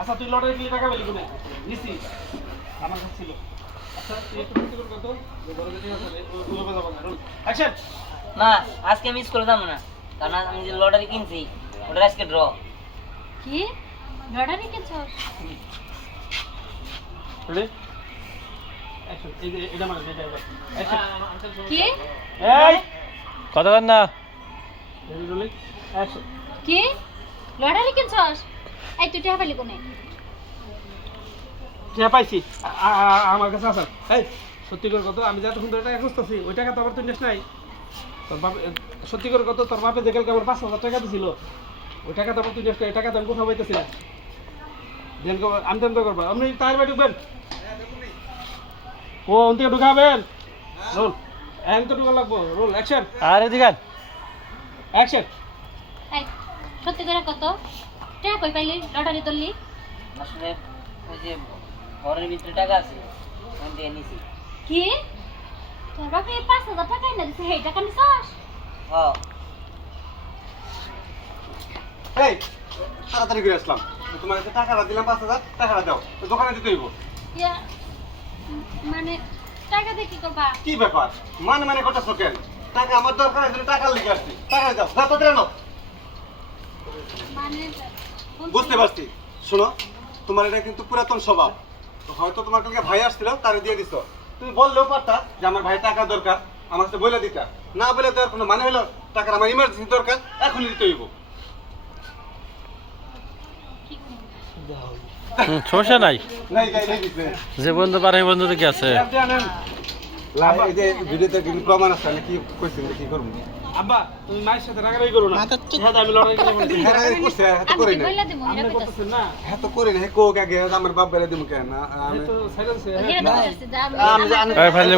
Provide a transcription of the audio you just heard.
আচ্ছা তুই লটারি দিয়ে টাকা পেলি কোনে নিছি আমার কাছে ছিল। আচ্ছা তুই একটু সত্যি করে কত? যে বড় যেটা আছে ওই ওই যাব না অ্যাকশন মা আজকে আমি স্কুলে যাব না। কারণ আমি যে লটারি কিনছি ওটা আজকে ড্র কি? লটারি কিনছস রেডি অ্যাকশন এই যে এটা যেটা অ্যাকশন কি? এই! কথা বল না। কি? লটারি কিনছস? এই তুই টাকা পেলি কোনে? কে পাইছি। আমার কাছে আছে। এই সত্যি করে কত আমি যা তখন টাকা খুঁজতেছি ওই টাকা তো আবার তুই নিস নাই। তোর বাপ সত্যি করে কত তোর বাপে যে কালকে আমার পাঁচ হাজার টাকা দিছিল ওই টাকা তো আবার তুই নিস নাই, এই টাকা তো আমি কোথাও পাইতেছি না। দেন আমি দেন তো করব। আপনি তার বাড়ি ঢুকবেন? ও ওন থেকে ঢুকাবেন? রোল এখন তো ঢুকা লাগবো। রোল অ্যাকশন আর এদিকে অ্যাকশন সত্যি করে কত? টাকা কই পাইলি? লটারি তুললি? আসলে ওই যে ঘরের ভিতরে টাকা আছে ওখান থেকে নিছি। কি? তোর বাপে পাঁচ হাজার টাকা এনে দিছে এই টাকা নিছস? হ। এই তাড়াতাড়ি করে আসলাম। তোমার কাছে টাকাটা দিলাম পাঁচ হাজার টাকাটা দাও তো দোকানে দিতে হইব। ইয়া, মানে টাকা দিয়ে কি করবা? কি ব্যাপার? মানে মানে কথা কেন? টাকা আমার দরকার আছে টাকা লিখে আসছি। টাকা দাও দাও তো দেন মানে বুঝতে পারছি। শোনো তোমার এটা কিন্তু পুরাতন স্বভাব। হয়তো তোমার কালকে ভাই আসছিল তারে দিয়ে দিছো। তুমি বললেও পারতা যে আমার ভাই টাকা দরকার আমার কাছে বলে দিতা। না বলে দেওয়ার কোনো মানে হলো টাকার আমার ইমার্জেন্সি দরকার এখনই দিতে হইব। সমস্যা নাই। যে বন্ধু পারে কি আছে। ভিডিওতে প্রমাণ আছে আমি কি কইছি কি করব? আব্বা তুমি মায়ের সাথে রাগারাগি করো না। হ্যাঁ আমি লড়াই হ্যাঁ রাগ করছে হ্যাঁ তো করি না আপনি করতেছেন না। হ্যাঁ তো করি না হ্যাঁ কোক আগে আমার বাপ বেড়ে দিমু কেন? আমি আমি তো সাইলেন্স আমি